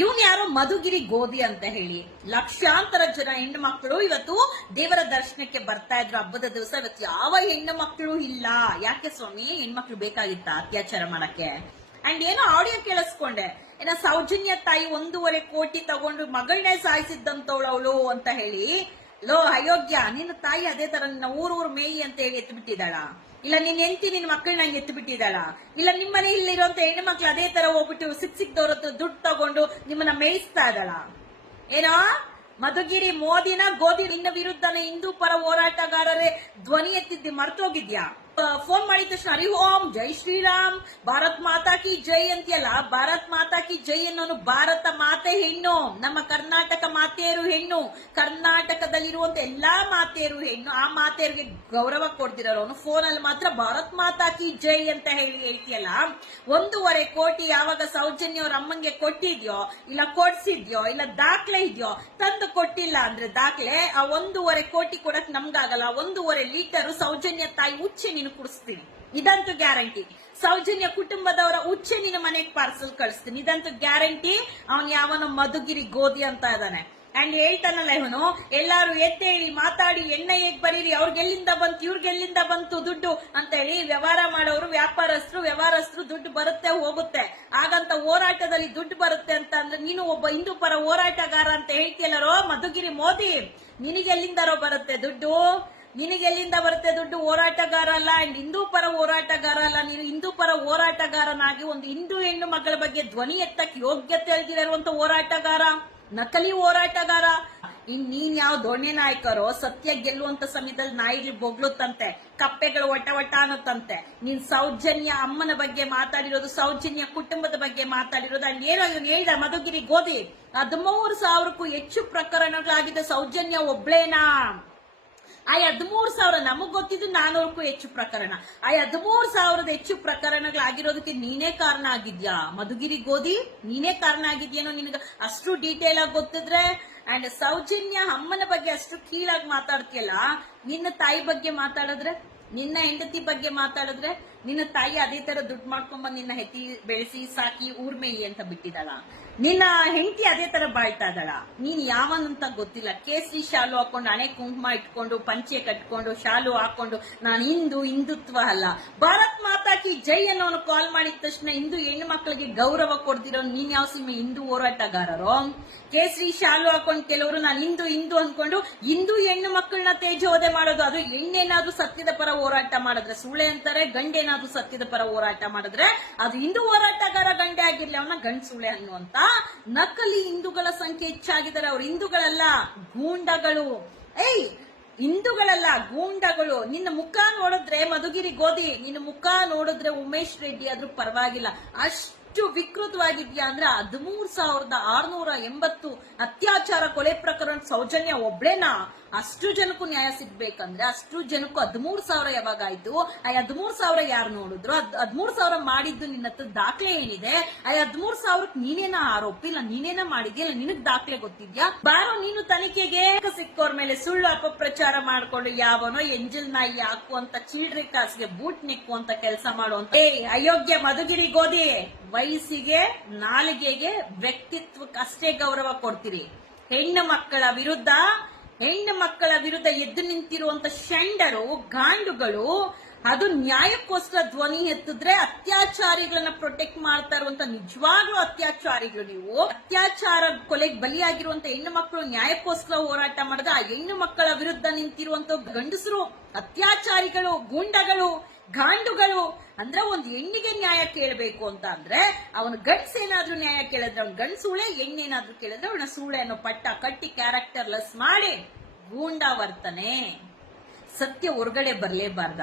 ಇವನ್ ಯಾರೋ ಮಧುಗಿರಿ ಗೋಧಿ ಅಂತ ಹೇಳಿ ಲಕ್ಷಾಂತರ ಜನ ಹೆಣ್ಣು ಮಕ್ಕಳು ಇವತ್ತು ದೇವರ ದರ್ಶನಕ್ಕೆ ಬರ್ತಾ ಇದ್ರು ಹಬ್ಬದ ದಿವಸ. ಇವತ್ತು ಯಾವ ಹೆಣ್ಣು ಮಕ್ಕಳು ಇಲ್ಲ. ಯಾಕೆ ಸ್ವಾಮಿ, ಹೆಣ್ಮಕ್ಳು ಬೇಕಾಗಿತ್ತ ಅತ್ಯಾಚಾರ ಮಾಡಕ್ಕೆ? ಅಂಡ್ ಏನೋ ಆಡಿಯೋ ಕೇಳಿಸ್ಕೊಂಡೆ, ಏನ ಸೌಜನ್ಯ ತಾಯಿ 1.5 ಕೋಟಿ ತಗೊಂಡು ಮಗಳನ್ನೇ ಸಾಯಿಸಿದ್ದಂತವಳು ಅವಳು ಅಂತ ಹೇಳಿ. ಲೋ ಅಯೋಗ್ಯ, ನಿನ್ನ ತಾಯಿ ಅದೇ ತರ ನಿನ್ನ ಊರೂರು ಮೇಯಿ ಅಂತ ಹೇಳಿ ಎತ್ತು ಬಿಟ್ಟಿದ್ದಾಳ? ಇಲ್ಲ ನಿನ್ ಹೆಂಡತಿ ನಿನ್ ಮಕ್ಕಳನ್ನ ಎತ್ತು ಬಿಟ್ಟಿದ್ದಾಳ? ಇಲ್ಲ ನಿಮ್ಮನೆ ಇಲ್ಲಿರುವಂತ ಹೆಣ್ಣು ಮಕ್ಳು ಅದೇ ತರ ಹೋಗ್ಬಿಟ್ಟು ಸಿಕ್ದವ್ರ ದುಡ್ಡು ತಗೊಂಡು ನಿಮ್ಮನ್ನ ಮೇಯಿಸ್ತಾ ಇದ್ದಾಳ? ಏನೋ ಮಧುಗಿರಿ ಮೋದಿನ ಗೋಧಿ ನಿನ್ನ ವಿರುದ್ಧನ ಹಿಂದೂ ಪರ ಹೋರಾಟಗಾರರೇ ಧ್ವನಿ ಎತ್ತಿದ್ದಿ ಮರ್ತೋಗಿದ್ಯಾ? ಫೋನ್ ಮಾಡಿದ ತಕ್ಷಣ ಹರಿ ಓಂ ಜೈ ಶ್ರೀರಾಮ್ ಭಾರತ್ ಮಾತಾ ಕಿ ಜೈ ಅಂತೀಯಲ್ಲ. ಭಾರತ್ ಮಾತಾ ಕಿ ಜೈ ಅನ್ನೋನು ಭಾರತ ಮಾತೆ ಹೆಣ್ಣು, ನಮ್ಮ ಕರ್ನಾಟಕ ಮಾತೆಯರು ಹೆಣ್ಣು, ಕರ್ನಾಟಕದಲ್ಲಿರುವಂತ ಎಲ್ಲಾ ಮಾತೆಯರು ಹೆಣ್ಣು. ಆ ಮಾತೆಯರಿಗೆ ಗೌರವ ಕೊಡ್ತಿರೋನು ಫೋನ್ ಅಲ್ಲಿ ಮಾತ್ರ ಭಾರತ್ ಮಾತಾ ಕಿ ಜೈ ಅಂತ ಹೇಳ್ತೀಯಲ್ಲ. 1.5 ಕೋಟಿ ಯಾವಾಗ ಸೌಜನ್ಯ ಅವ್ರ ಅಮ್ಮಂಗೆ ಕೊಟ್ಟಿದ್ಯೋ, ಇಲ್ಲ ಕೊಡ್ಸಿದ್ಯೋ, ಇಲ್ಲ ದಾಖಲೆ ಇದೆಯೋ? ತಂದು ಕೊಟ್ಟಿಲ್ಲ ಅಂದ್ರೆ ದಾಖಲೆ. ಆ 1.5 ಕೋಟಿ ಕೊಡಕ್ ನಮ್ಗಾಗಲ್ಲ. 1.5 ಲೀಟರ್ ಸೌಜನ್ಯ ತಾಯಿ ಉಚ್ಚೆ ನೀನು ಕುಡಿಸ್ತೀನಿ, ಇದಂತೂ ಗ್ಯಾರಂಟಿ. ಸೌಜನ್ಯ ಕುಟುಂಬದವರ ಉಚ್ಚೆ ನಿನ್ನ ಮನೆಗೆ ಪಾರ್ಸಲ್ ಕಳಿಸ್ತೀನಿ, ಇದಂತೂ ಗ್ಯಾರಂಟಿ. ಅವನ್ ಯಾವನೋ ಮಧುಗಿರಿ ಗೋಧಿ ಅಂತ ಇದ್ದಾನೆ. ಅಂಡ್ ಹೇಳ್ತಾನಲ್ಲ ಇವನು, ಎಲ್ಲಾರು ಎದ್ದೇಳಿ ಮಾತಾಡಿ ಎಣ್ಣೆಗೆ ಬರೀರಿ, ಅವ್ರಿಗೆಲ್ಲಿಂದ ಬಂತು ಇವ್ರಿಗೆಲ್ಲಿಂದ ಬಂತು ದುಡ್ಡು ಅಂತ ಹೇಳಿ. ವ್ಯವಹಾರ ಮಾಡೋರು ವ್ಯವಹಾರಸ್ಥರು ದುಡ್ಡು ಬರುತ್ತೆ ಹೋಗುತ್ತೆ. ಹಾಗಂತ ಹೋರಾಟದಲ್ಲಿ ದುಡ್ಡು ಬರುತ್ತೆ ಅಂತ ಅಂದ್ರೆ ನೀನು ಒಬ್ಬ ಹಿಂದೂ ಪರ ಹೋರಾಟಗಾರ ಅಂತ ಹೇಳ್ತೀಯಲ್ಲರೋ ಮಧುಗಿರಿ ಮೋದಿ, ನಿನಗೆಲ್ಲಿಂದರೋ ಬರುತ್ತೆ ದುಡ್ಡು? ನಿನಗೆಲ್ಲಿಂದ ಬರುತ್ತೆ ದುಡ್ಡು? ಹೋರಾಟಗಾರ ಅಲ್ಲ, ಅಂಡ್ ಹಿಂದೂ ಪರ ಹೋರಾಟಗಾರ ಅಲ್ಲ. ನೀನು ಹಿಂದೂ ಪರ ಹೋರಾಟಗಾರನಾಗಿ ಒಂದು ಹಿಂದೂ ಹೆಣ್ಣು ಮಗಳ ಬಗ್ಗೆ ಧ್ವನಿ ಎತ್ತಕ್ಕೆ ಯೋಗ್ಯತೆ ಇಲ್ದಿರುವಂತ ಹೋರಾಟಗಾರ, ನಕಲಿ ಹೋರಾಟಗಾರ. ನೀನ್ ಯಾವ ದೊಣ್ಣೆ ನಾಯಕರೋ ಸತ್ಯ ಗೆಲ್ಲುವಂತ ಸಮಯದಲ್ಲಿ ನಾಯಿಗಳು ಬೊಗ್ಳುತ್ತಂತೆ, ಕಪ್ಪೆಗಳು ಒಟ್ಟ ಅನ್ನುತ್ತಂತೆ. ನೀನ್ ಸೌಜನ್ಯ ಅಮ್ಮನ ಬಗ್ಗೆ ಮಾತಾಡಿರೋದು, ಸೌಜನ್ಯ ಕುಟುಂಬದ ಬಗ್ಗೆ ಮಾತಾಡಿರೋದು. ಅಲ್ಲಿ ಏನೋ ಇವನು ಹೇಳಿದ ಮಧುಗಿರಿ ಗೋಧಿ 13,000ಕ್ಕೂ ಹೆಚ್ಚು ಪ್ರಕರಣಗಳಾಗಿದೆ. ಸೌಜನ್ಯ ಒಬ್ಳೇನಾ? ಆ 13,000 ನಮಗ್ ಗೊತ್ತಿದ್ದು 400ಕ್ಕೂ ಹೆಚ್ಚು ಪ್ರಕರಣ. ಆ 13,000 ಹೆಚ್ಚು ಪ್ರಕರಣಗಳಾಗಿರೋದಕ್ಕೆ ನೀನೇ ಕಾರಣ ಆಗಿದ್ಯಾ ಮಧುಗಿರಿ ಗೋಧಿ? ನೀನೇ ಕಾರಣ ಆಗಿದ್ಯೇನೋ ನಿನಗ ಅಷ್ಟು ಡೀಟೇಲ್ ಆಗಿ ಗೊತ್ತಿದ್ರೆ. ಅಂಡ್ ಸೌಜನ್ಯ ಅಮ್ಮನ ಬಗ್ಗೆ ಅಷ್ಟು ಕೀಳಾಗಿ ಮಾತಾಡ್ತೀಯಲ್ಲ, ನಿನ್ನ ತಾಯಿ ಬಗ್ಗೆ ಮಾತಾಡಿದ್ರೆ, ನಿನ್ನ ಹೆಂಡತಿ ಬಗ್ಗೆ ಮಾತಾಡಿದ್ರೆ, ನಿನ್ನ ತಾಯಿ ಅದೇ ತರ ದುಡ್ಡು ಮಾಡ್ಕೊಂಬಂದ್ ನಿನ್ನ ಹೆತ್ತಿ ಬೆಳೆಸಿ ಸಾಕಿ ಊರ್ಮೇಯಿ ಅಂತ ಬಿಟ್ಟಿದ್ದಾಳ. ನಿನ್ನ ಹೆಂಡತಿ ಅದೇ ತರ ಬಾಳ್ತಾ ಇದ್ದಾಳ. ನೀನ್ ಯಾವನಂತ ಗೊತ್ತಿಲ್ಲ. ಕೇಸರಿ ಶಾಲು ಹಾಕೊಂಡು, ಹಣೆ ಕುಂಕುಮ ಇಟ್ಕೊಂಡು, ಪಂಚೆ ಕಟ್ಕೊಂಡು, ಶಾಲು ಹಾಕೊಂಡು ನಾನು ಹಿಂದುತ್ವ ಅಲ್ಲ ಭಾರತ್ ಮಾತಾ ಕಿ ಜೈ ಅನ್ನೋನು ಕಾಲ್ ಮಾಡಿದ ತಕ್ಷಣ ಹಿಂದೂ ಹೆಣ್ಣು ಮಕ್ಕಳಿಗೆ ಗೌರವ ಕೊಡ್ತಿರೋ ನೀನ್ ಯಾವ ಸೀಮೆ ಹಿಂದೂ ಹೋರಾಟಗಾರರು? ಕೇಸರಿ ಶಾಲು ಹಾಕೊಂಡು ಕೆಲವರು ನಾನು ಹಿಂದೂ ಅನ್ಕೊಂಡು ಹಿಂದೂ ಹೆಣ್ಣು ಮಕ್ಕಳನ್ನ ತೇಜೋವಧೆ ಮಾಡೋದು. ಅದು ಹೆಣ್ಣೇನಾದ್ರೂ ಸತ್ಯದ ಪರ ಹೋರಾಟ ಮಾಡಿದ್ರೆ ಸುಳ್ಳೆ ಅಂತಾರೆ, ಗಂಡೇನಾದ್ರೂ ಸತ್ಯದ ಪರ ಹೋರಾಟ ಮಾಡಿದ್ರೆ ಅದು ಹಿಂದೂ ಹೋರಾಟಗಾರ ಗಂಡೆ ಆಗಿರ್ಲಿ, ಅವನ ಗಂಡ್ ಸುಳ್ಳೆ ಅನ್ನುವಂತ ನಕಲಿ ಹಿಂದೂಗಳ ಸಂಖ್ಯೆ ಹೆಚ್ಚಾಗಿದ್ದಾರೆ. ಅವ್ರು ಹಿಂದೂಗಳಲ್ಲ, ಗೂಂಡಗಳು. ಹಿಂದೂಗಳಲ್ಲ, ಗೂಂಡಗಳು. ನಿನ್ನ ಮುಖ ನೋಡಿದ್ರೆ ಮಧುಗಿರಿ ಗೋಧಿ, ನಿನ್ನ ಮುಖ ನೋಡಿದ್ರೆ ಉಮೇಶ್ ರೆಡ್ಡಿ ಆದ್ರೂ ಪರವಾಗಿಲ್ಲ. ಅಷ್ಟು ವಿಕೃತವಾಗಿದ್ಯಾ ಅಂದ್ರೆ 13,680 ಅತ್ಯಾಚಾರ ಕೊಲೆ ಪ್ರಕರಣ ಸೌಜನ್ಯ ಒಬ್ಳೇನಾ? ಅಷ್ಟು ಜನಕ್ಕೂ ನ್ಯಾಯ ಸಿಗ್ಬೇಕಂದ್ರೆ ಅಷ್ಟು ಜನಕ್ಕೂ 13,000 ಯಾವಾಗ ಆಯ್ತು? ಆ 13,000 ಯಾರು ನೋಡಿದ್ರು? 13,000 ಮಾಡಿದ್ದು ನಿನ್ನ ಹತ್ರ ದಾಖಲೆ ಏನಿದೆ? ಆ 13,000ಕ್ಕೆ ನೀನೇನ ಆರೋಪಿ? ಇಲ್ಲ ನೀನೇನ ಮಾಡಿದ್ಯಾ? ಇಲ್ಲ ನಿನಗ್ ದಾಖಲೆ ಗೊತ್ತಿದ್ಯಾ? ಬಾರೋ ನೀನು ತನಿಖೆಗೆ. ಸಿಕ್ಕೋರ್ ಮೇಲೆ ಸುಳ್ಳು ಅಪಪ್ರಚಾರ ಮಾಡ್ಕೊಂಡು ಯಾವನೋ ಎಂಜಲ್ ನಾಯಿ ಹಾಕುವಂತ ಚಿಲ್ಡ್ರಿ ಕಾಸ್ಗೆ ಬೂಟ್ ನೆಕ್ಕುವಂತ ಕೆಲಸ ಮಾಡುವಂತ ಅಯೋಗ್ಯ ಮಧುಗಿರಿ ಗೋಧಿ. ವಯಸ್ಸಿಗೆ, ನಾಲಿಗೆಗೆ, ವ್ಯಕ್ತಿತ್ವಕ್ಕೆ ಅಷ್ಟೇ ಗೌರವ ಕೊಡ್ತೀರಿ. ಹೆಣ್ಣು ಮಕ್ಕಳ ವಿರುದ್ಧ ಎದ್ದು ನಿಂತಿರುವಂತ ಷಂಡರು, ಗಾಂಡುಗಳು, ಅದು ನ್ಯಾಯಕ್ಕೋಸ್ಕರ ಧ್ವನಿ ಎತ್ತಿದ್ರೆ ಅತ್ಯಾಚಾರಿಗಳನ್ನ ಪ್ರೊಟೆಕ್ಟ್ ಮಾಡ್ತಾ ಇರುವಂತ ನಿಜವಾಗ್ಲೂ ಅತ್ಯಾಚಾರಿಗಳು ನೀವು. ಅತ್ಯಾಚಾರ ಕೊಲೆಗೆ ಬಲಿಯಾಗಿರುವಂತ ಹೆಣ್ಣು ಮಕ್ಕಳು ನ್ಯಾಯಕ್ಕೋಸ್ಕರ ಹೋರಾಟ ಮಾಡಿದ್ರೆ ಆ ಹೆಣ್ಣು ಮಕ್ಕಳ ವಿರುದ್ಧ ನಿಂತಿರುವಂತ ಗಂಡಸರು ಅತ್ಯಾಚಾರಿಗಳು, ಗೂಂಡಗಳು, ಗಾಂಡುಗಳು. ಅಂದ್ರೆ ಒಂದು ಹೆಣ್ಣಿಗೆ ನ್ಯಾಯ ಕೇಳಬೇಕು ಅಂತ ಅಂದ್ರೆ ಅವನು ಗಂಡ್ಸೇನಾದ್ರೂ ನ್ಯಾಯ ಕೇಳಿದ್ರೆ ಅವ್ನು ಗಂಡ್ಸೂಳೆ, ಹೆಣ್ಣೇನಾದ್ರೂ ಕೇಳಿದ್ರೆ ಅವನ ಸೂಳೆ ಅನ್ನೋ ಪಟ್ಟ ಕಟ್ಟಿ ಕ್ಯಾರೆಕ್ಟರ್ಲೆಸ್ ಮಾಡಿ ಗೂಂಡ ವರ್ತನೆ. ಸತ್ಯ ಹೊರಗಡೆ ಬರ್ಲೇಬಾರ್ದ?